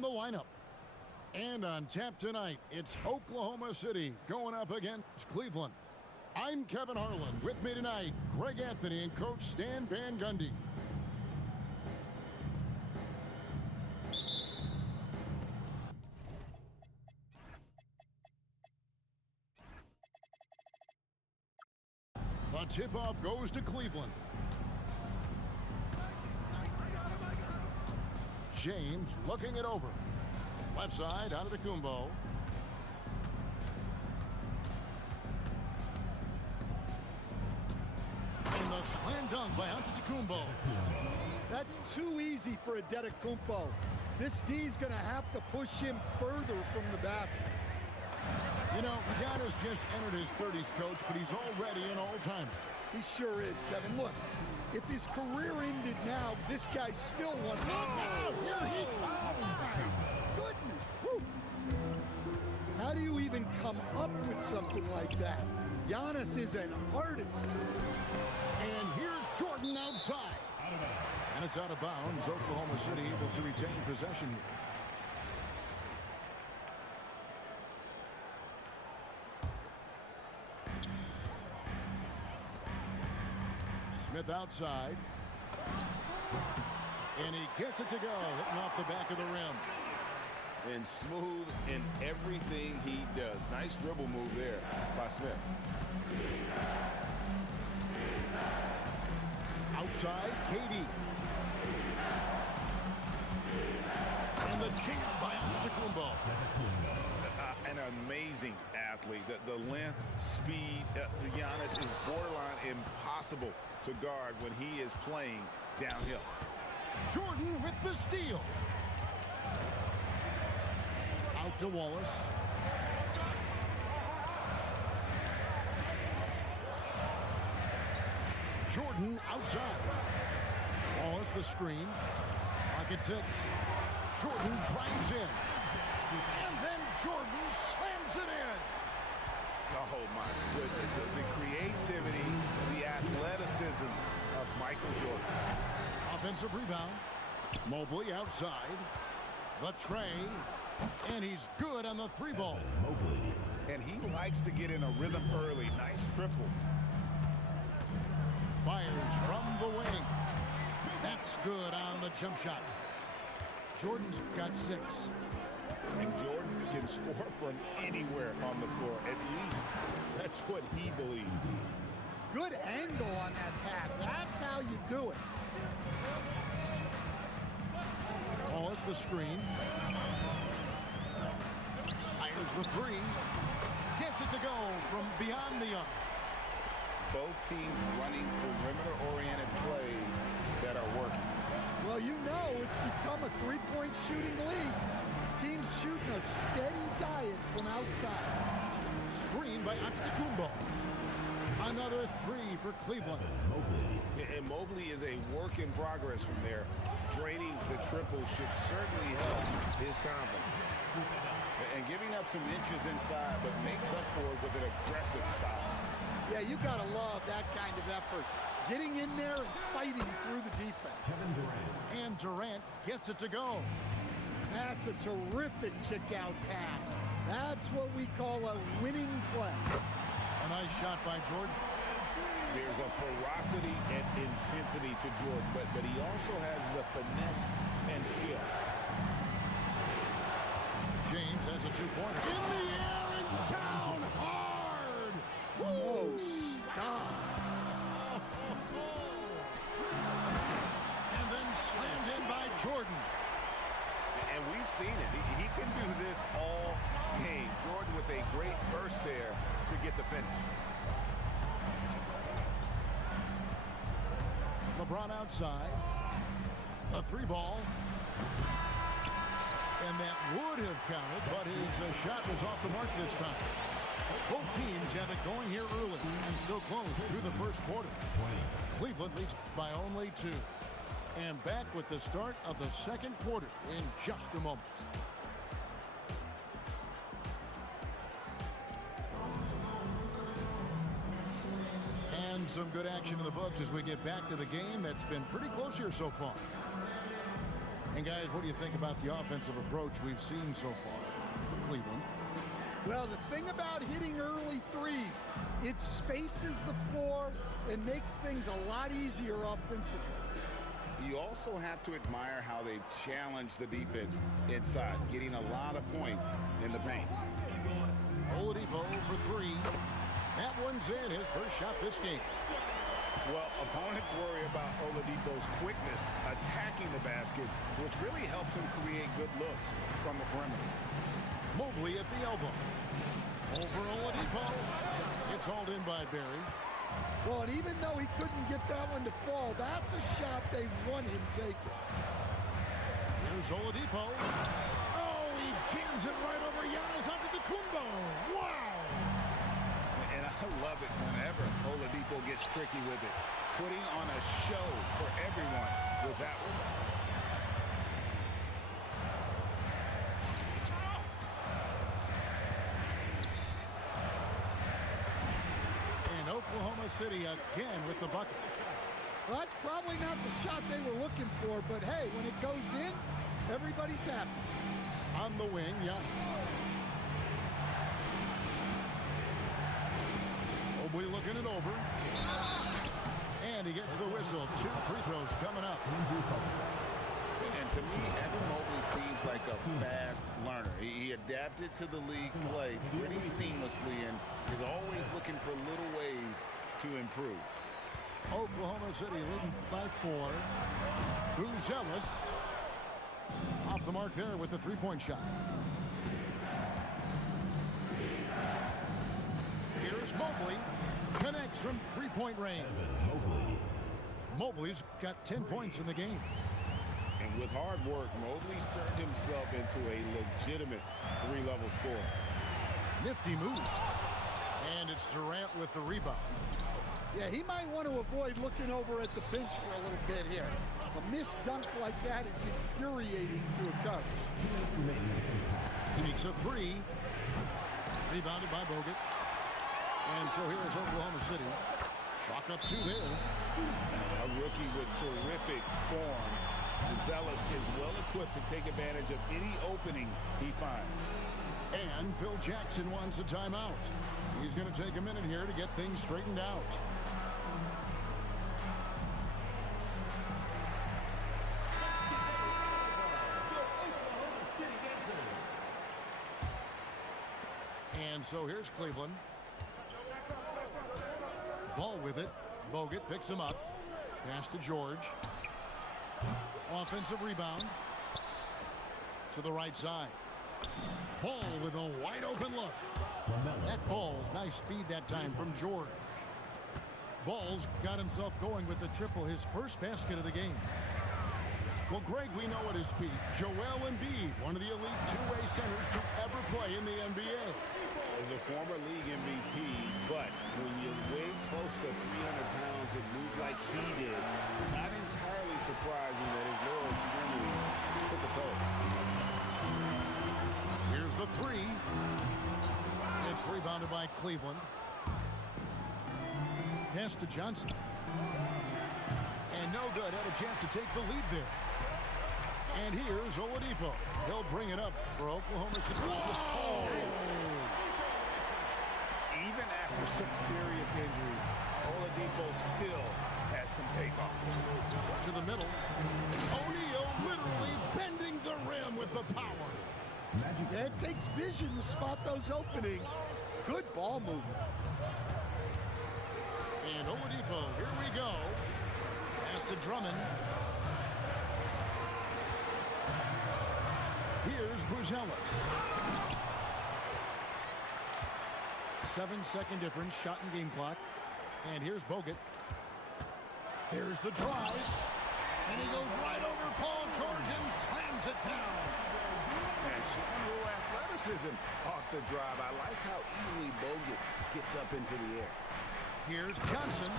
in the lineup. And on tap tonight, it's Oklahoma City going up against Cleveland. I'm Kevin Harlan. With me tonight, Greg Anthony and Coach Stan Van Gundy. The tip-off goes to Cleveland. James looking it over. Left side, Antetokounmpo. And the slam dunk by Antetokounmpo. That's too easy for Antetokounmpo. This D's going to have to push him further from the basket. You know, Giannis just entered his 30s, Coach, but he's already an all-timer. He sure is, Kevin. Look, if his career ended now, this guy's still one. Oh, here he comes! My goodness! Whew. How do you even come up with something like that? Giannis is an artist. And here's Jordan outside. And it's out of bounds. Oklahoma City able to retain possession here. Smith outside. And he gets it to go, hitting off the back of the rim. And smooth in everything he does. Nice dribble move there by Smith. Outside, KD. And the jam by Antetokounmpo. An amazing athlete. The length, speed, Giannis is borderline impossible to guard when he is playing downhill. Jordan with the steal. Out to Wallace. Jordan outside. Wallace the screen. Pocket 6. Jordan drives in. And then Jordan slams it in. Oh, my goodness. The creativity, the athleticism of Michael Jordan. Offensive rebound. Mobley outside. The tray. And he's good on the 3-ball. And he likes to get in a rhythm early. Nice triple. Fires from the wing. That's good on the jump shot. Jordan's got 6. And Jordan can score from anywhere on the floor. At least that's what he believes. Good angle on that pass. That's how you do it. Wallace the screen. Fires the 3. Gets it to go from beyond the arc. Both teams running perimeter-oriented plays that are working. Well, you know it's become a three-point shooting league. Teams shooting a steady diet from outside. Screen by Antetokounmpo. Another 3 for Cleveland. And Mobley is a work in progress from there. Draining the triple should certainly help his confidence. And giving up some inches inside, but makes up for it with an aggressive style. Yeah, you gotta love that kind of effort. Getting in there and fighting through the defense. And Durant gets it to go. That's a terrific kick-out pass. That's what we call a winning play. A nice shot by Jordan. There's a ferocity and intensity to Jordan, but he also has the finesse and skill. James has a 2-pointer. In the air and down hard. Oh, stop. And then slammed in by Jordan. And we've seen it. He can do this all game. Jordan with a great burst there to get the finish. LeBron outside. A 3-ball. And that would have counted, but his shot was off the mark this time. Both teams have it going here early and still close through the first quarter. Cleveland leads by only 2. And back with the start of the second quarter in just a moment. And some good action in the books as we get back to the game that's been pretty close here so far. And guys, what do you think about the offensive approach we've seen so far from Cleveland? Well, the thing about hitting early threes, it spaces the floor and makes things a lot easier offensively. You also have to admire how they've challenged the defense inside, getting a lot of points in the paint. Oladipo for three. That one's in, his first shot this game. Well, opponents worry about Oladipo's quickness attacking the basket, which really helps him create good looks from the perimeter. Mobley at the elbow. Over Oladipo. It's hauled in by Barry. Well, and even though he couldn't get that one to fall, that's a shot they want him taking. Here's Oladipo. Oh, he jams it right over Giannis Antetokounmpo. Wow! And I love it whenever Oladipo gets tricky with it, putting on a show for everyone with that one. Oklahoma City again with the bucket. Well, that's probably not the shot they were looking for, but hey, when it goes in, everybody's happy. On the wing, Giannis. Mobley looking it over. And he gets the whistle. 2 free throws coming up. And to me, Evan Mobley seems like a fast learner. He adapted to the league play pretty seamlessly and is always looking for little ways to improve. Oklahoma City leading by 4. Buzelis off the mark there with the three-point shot. Here's Mobley. Connects from three-point range. Mobley's got 10 points in the game. And with hard work, Mobley's turned himself into a legitimate three-level scorer. Nifty move. And it's Durant with the rebound. Yeah, he might want to avoid looking over at the bench for a little bit here. A missed dunk like that is infuriating to a coach. Takes a three. Rebounded by Bogut. And so here is Oklahoma City. Chalk up 2 there. A rookie with terrific form. Buzelis is well equipped to take advantage of any opening he finds. And Phil Jackson wants a timeout. He's going to take a minute here to get things straightened out. And so here's Cleveland. Ball with it. Bogut picks him up. Pass to George. Offensive rebound to the right side. Ball with a wide open look. That Ball's nice feed that time from George. Ball's got himself going with the triple, his first basket of the game. Well, Greg, we know at his peak, Joel Embiid, one of the elite two-way centers to ever play in the NBA. The former league MVP, but when you weigh close to 300 pounds and moves like he did, not entirely surprising that his lower extremities took a toll. Here's the three. It's rebounded by Cleveland. Pass to Johnson. And no good. Had a chance to take the lead there. And here's Oladipo. He'll bring it up for Oklahoma City. Oh! Even after some serious injuries, Oladipo still has some takeoff. To the middle. O'Neal literally bending the rim with the power. Yeah, it takes vision to spot those openings. Good ball movement. And Oladipo, here we go. Pass to Drummond. Here's Buzelis. 7-second difference, shot and game clock. And here's Bogut. Here's the drive. And he goes right over Paul George and slams it down. And showing a little athleticism off the drive. I like how easily Bogut gets up into the air. Here's Johnson.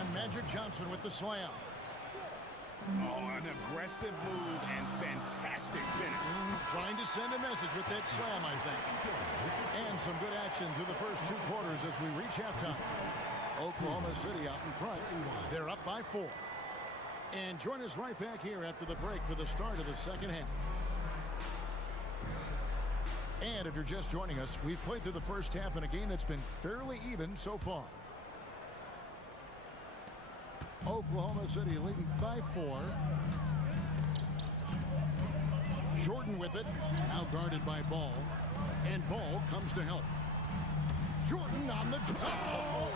And Magic Johnson with the slam. Oh, an aggressive move and fantastic finish. Trying to send a message with that slam, I think. And some good action through the first 2 quarters as we reach halftime. Oklahoma City out in front. They're up by 4. And join us right back here after the break for the start of the second half. And if you're just joining us, we've played through the first half in a game that's been fairly even so far. Oklahoma City leading by 4. Jordan with it, now guarded by Ball. And Ball comes to help. Jordan on the... Oh!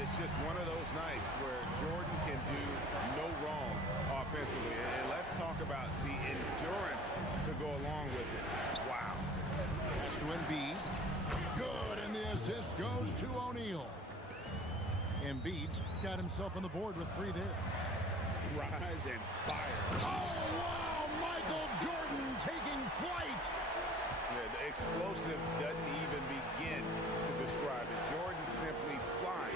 It's just one of those nights where Jordan can do no wrong offensively. And let's talk about the endurance to go along with it. Wow. Pass to Embiid. Good, and the assist goes to O'Neal. Embiid's got himself on the board with 3 there. Rise and fire. Oh, wow! Michael Jordan taking flight. Yeah, the explosive doesn't even begin to describe it. Jordan simply flying.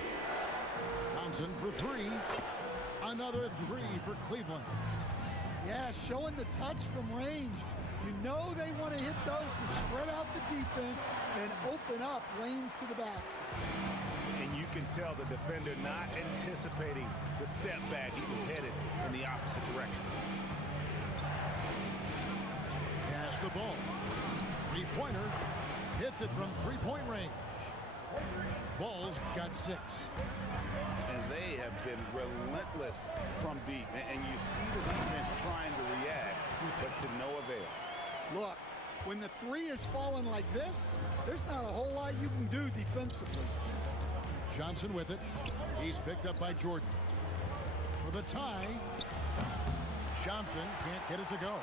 Johnson for 3. Another 3 for Cleveland. Yeah, showing the touch from range. You know they want to hit those to spread out the defense and open up lanes to the basket. And you can tell the defender not anticipating the step back. He was headed in the opposite direction. Pass the ball. Three-pointer. Hits it from three-point range. Ball's got 6. And they have been relentless from deep. And you see the defense trying to react, but to no avail. Look, when the 3 is falling like this, there's not a whole lot you can do defensively. Johnson with it. He's picked up by Jordan. For the tie. Johnson can't get it to go.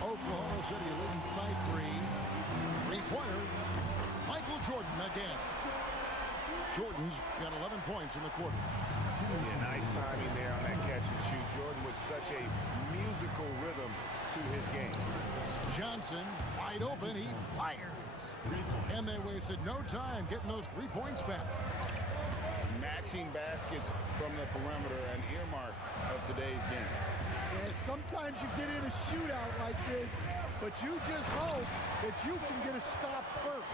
Oklahoma City leading by 3. Three-pointer. Michael Jordan again. Jordan's got 11 points in the quarter. Yeah, nice timing there on that catch and shoot. Jordan with such a musical rhythm to his game. Johnson wide open. He fires. And they wasted no time getting those 3 points back. Matching baskets from the perimeter, an earmark of today's game. Yeah, sometimes you get in a shootout like this, but you just hope that you can get a stop first.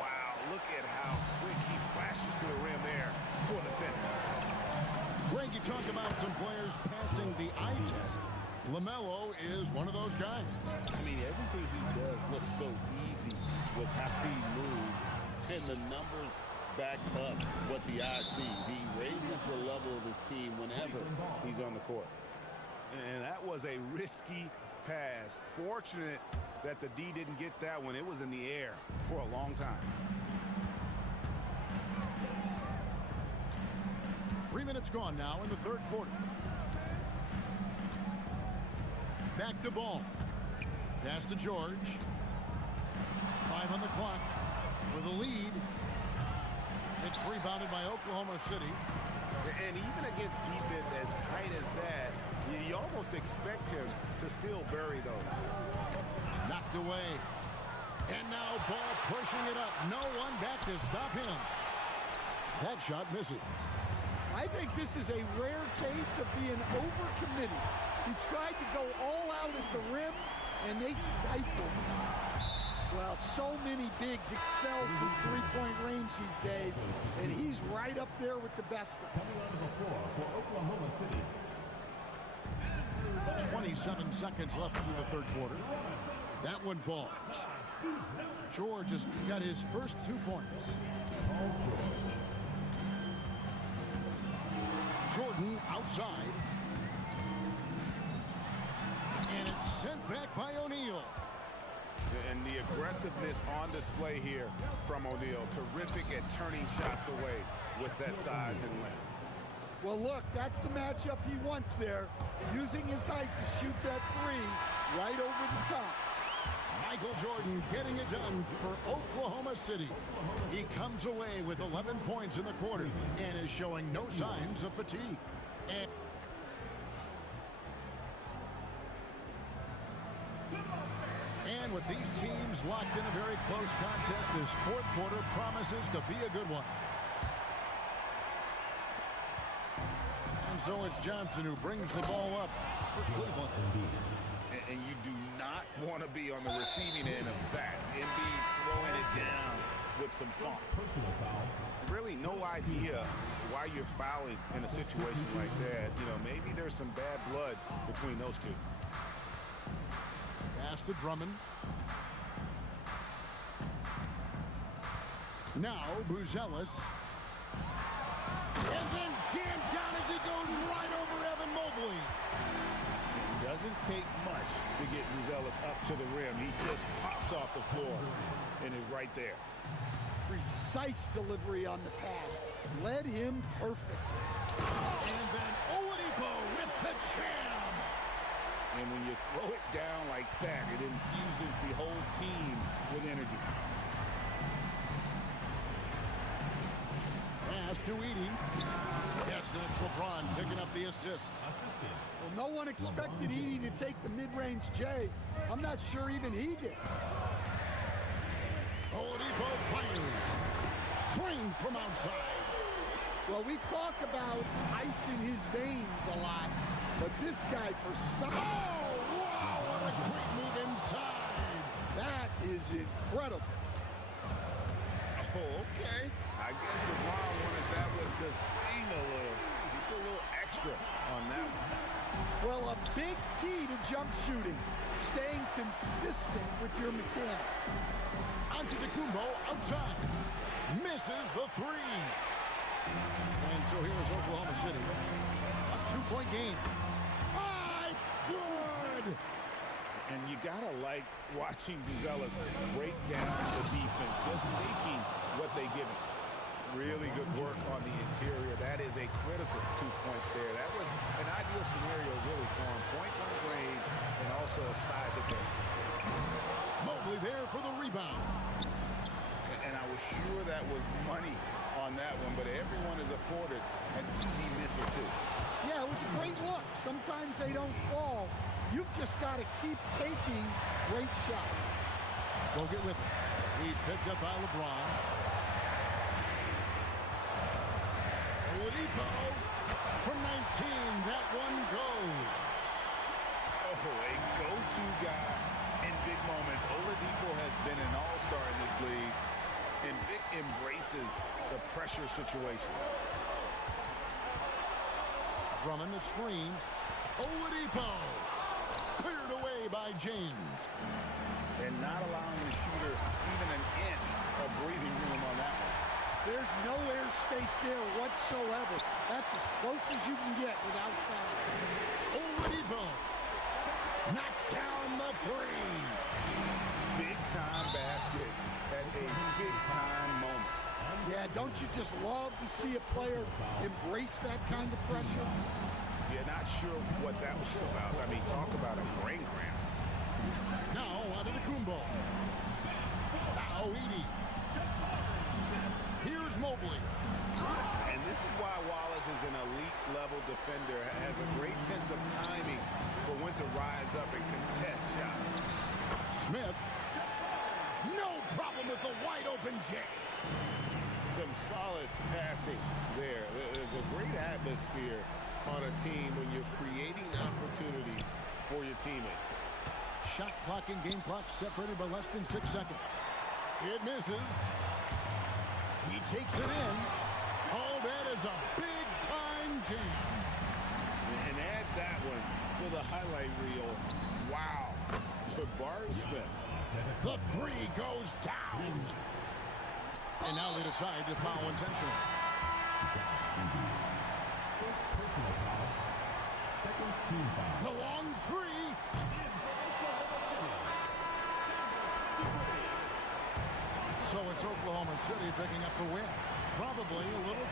Wow, look at how quick he flashes to the rim there for the finish. Greg, you talk about some players passing the eye test. LaMelo is one of those guys. I mean, everything he does looks so easy with how he moves, and the numbers back up what the eye sees. He raises the level of his team whenever he's on the court. And that was a risky pass. Fortunate that the D didn't get that one. It was in the air for a long time. 3 minutes gone now in the third quarter. Back to Ball. Pass to George. 5 on the clock for the lead. It's rebounded by Oklahoma City. And even against defense as tight as that, you almost expect him to still bury those. Knocked away. And now Ball pushing it up. No one back to stop him. That shot misses. I think this is a rare case of being overcommitted. He tried to go all out at the rim, and they stifled him. Well, so many bigs excel from three-point range these days, and he's right up there with the best of them. Coming onto the floor for Oklahoma City. 27 seconds left in the third quarter. That one falls. George has got his first 2 points. Jordan outside. And it's sent back by O'Neal. And the aggressiveness on display here from O'Neal. Terrific at turning shots away with that size and length. Well, look, that's the matchup he wants there. Using his height to shoot that 3 right over the top. Michael Jordan getting it done for Oklahoma City. He comes away with 11 points in the quarter and is showing no signs of fatigue. And with these teams locked in a very close contest, this fourth quarter promises to be a good one. And so it's Johnson who brings the ball up for Cleveland. And you do not want to be on the receiving end of that. Embiid throwing it down with some funk. Personal foul. really no idea why you're fouling in a situation like that. You know, maybe there's some bad blood between those two. Pass to Drummond. Now, Buzelis. And then jammed down as he goes right over Evan Mobley. Doesn't take much to get Buzelis up to the rim. He just pops off the floor and is right there. Precise delivery on the pass. Led him perfect. And then Oladipo with the jam. And when you throw it down like that, it infuses the whole team with energy. Pass to Edey. Yes, and it's LeBron picking up the assist. Well, no one expected Edey to take the mid-range J. I'm not sure even he did. Oladipo fires. Trained from outside. Well, we talk about ice in his veins a lot, but this guy Oh, wow, what a great move inside. that is incredible. Oh, okay. I guess LeBron wanted that one to sting a little. He put a little extra on that one. Well, a big key to jump shooting, staying consistent with your mechanics. Antetokounmpo outside. Misses the three. And so here is Oklahoma City. A two-point game. Ah, it's good. And you gotta like watching Buzelis break down the defense, just taking what they give him. Really good work on the interior. That is a critical 2 points there. That was an ideal scenario really for him. Point-blank range and also a size advantage. Mobley there for the rebound. And I was sure that was money on that one, but everyone is afforded an easy misser too. Yeah, it was a great look. Sometimes they don't fall. You've just got to keep taking great shots. Go get with it. He's picked up by LeBron. Oladipo from 19. That one goes. Oh, a go-to guy in big moments. Oladipo has been an all-star in this league, and Vic embraces the pressure situations. Drummond the screen. Oladipo cleared away by James. And not allowing the shooter even an inch of breathing room on that one. There's no airspace there whatsoever. That's as close as you can get without fouling. Oladipo knocks down the three. Big-time basket at a big-time moment. Yeah, don't you just love to see a player embrace that kind of pressure? You're not sure what that was about. I mean, talk about a brain cramp. Now Antetokounmpo. Now Edey. Here's Mobley. And this is why Wallace is an elite-level defender, has a great sense of timing for when to rise up and contest shots. Smith. No problem with the wide-open J. Some solid passing there. There's a great atmosphere on a team when you're creating opportunities for your teammates. Shot clock and game clock separated by less than 6 seconds. It misses. He takes it in. Oh, that is a big-time jam. And add that one to the highlight reel. Wow. Jabari Smith. The three goes down. And now they decide to foul intentionally. First personal foul. Second team foul. The long three. So it's Oklahoma City picking up the win. Probably a little